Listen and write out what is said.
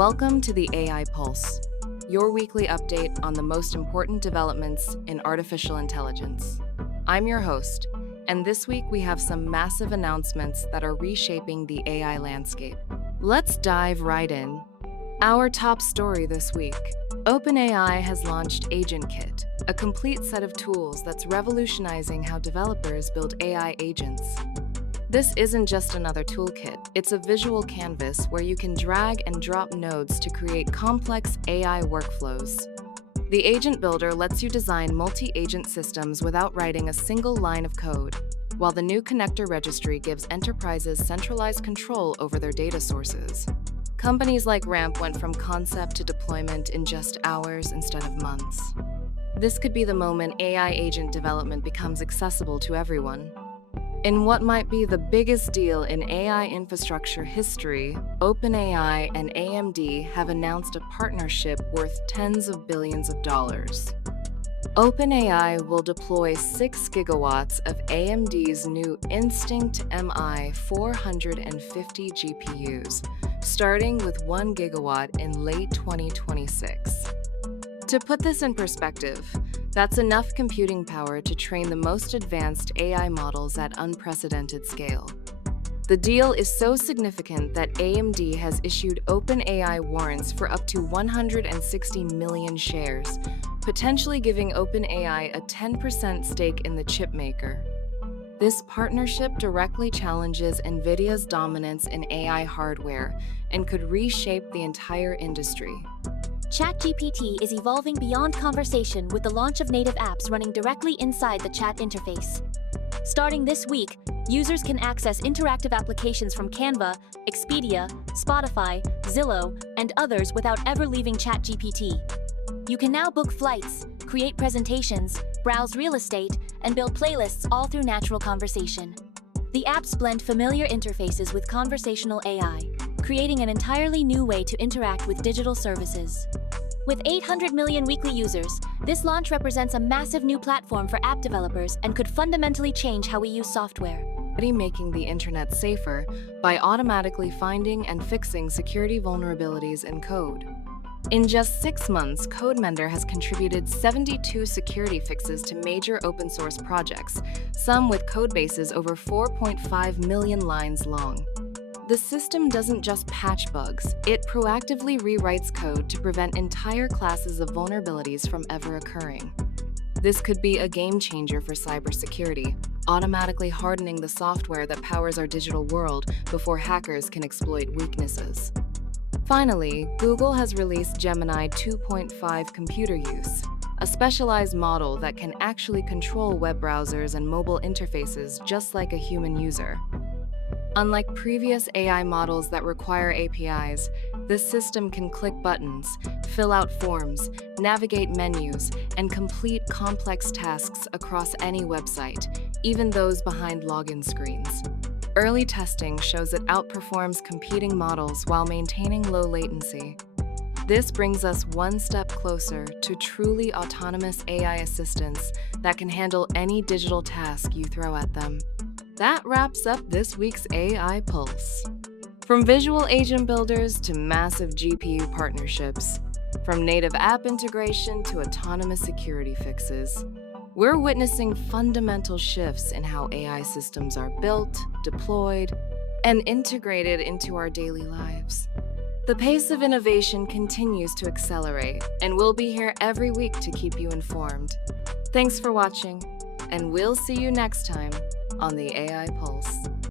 Welcome to the AI Pulse, your weekly update on the most important developments in artificial intelligence. I'm your host, and this week we have some massive announcements that are reshaping the AI landscape. Let's dive right in. Our top story this week: OpenAI has launched AgentKit, a complete set of tools that's revolutionizing how developers build AI agents. This isn't just another toolkit, it's a visual canvas where you can drag and drop nodes to create complex AI workflows. The Agent Builder lets you design multi-agent systems without writing a single line of code, while the new connector registry gives enterprises centralized control over their data sources. Companies like Ramp went from concept to deployment in just hours instead of months. This could be the moment AI agent development becomes accessible to everyone. In what might be the biggest deal in AI infrastructure history, OpenAI and AMD have announced a partnership worth tens of billions of dollars. OpenAI will deploy 6 gigawatts of AMD's new Instinct MI 450 GPUs, starting with 1 gigawatt in late 2026. To put this in perspective, that's enough computing power to train the most advanced AI models at unprecedented scale. The deal is so significant that AMD has issued OpenAI warrants for up to 160 million shares, potentially giving OpenAI a 10% stake in the chipmaker. This partnership directly challenges NVIDIA's dominance in AI hardware and could reshape the entire industry. ChatGPT is evolving beyond conversation with the launch of native apps running directly inside the chat interface. Starting this week, users can access interactive applications from Canva, Expedia, Spotify, Zillow, and others without ever leaving ChatGPT. You can now book flights, create presentations, browse real estate, and build playlists all through natural conversation. The apps blend familiar interfaces with conversational AI, creating an entirely new way to interact with digital services. With 800 million weekly users, this launch represents a massive new platform for app developers and could fundamentally change how we use software. Making the internet safer by automatically finding and fixing security vulnerabilities in code. In just 6 months, CodeMender has contributed 72 security fixes to major open source projects, some with codebases over 4.5 million lines long. The system doesn't just patch bugs, it proactively rewrites code to prevent entire classes of vulnerabilities from ever occurring. This could be a game changer for cybersecurity, automatically hardening the software that powers our digital world before hackers can exploit weaknesses. Finally, Google has released Gemini 2.5 Computer Use, a specialized model that can actually control web browsers and mobile interfaces just like a human user. Unlike previous AI models that require APIs, this system can click buttons, fill out forms, navigate menus, and complete complex tasks across any website, even those behind login screens. Early testing shows it outperforms competing models while maintaining low latency. This brings us one step closer to truly autonomous AI assistants that can handle any digital task you throw at them. That wraps up this week's AI Pulse. From visual agent builders to massive GPU partnerships, from native app integration to autonomous security fixes, we're witnessing fundamental shifts in how AI systems are built, deployed, and integrated into our daily lives. The pace of innovation continues to accelerate, and we'll be here every week to keep you informed. Thanks for watching, and we'll see you next time on the AI Pulse.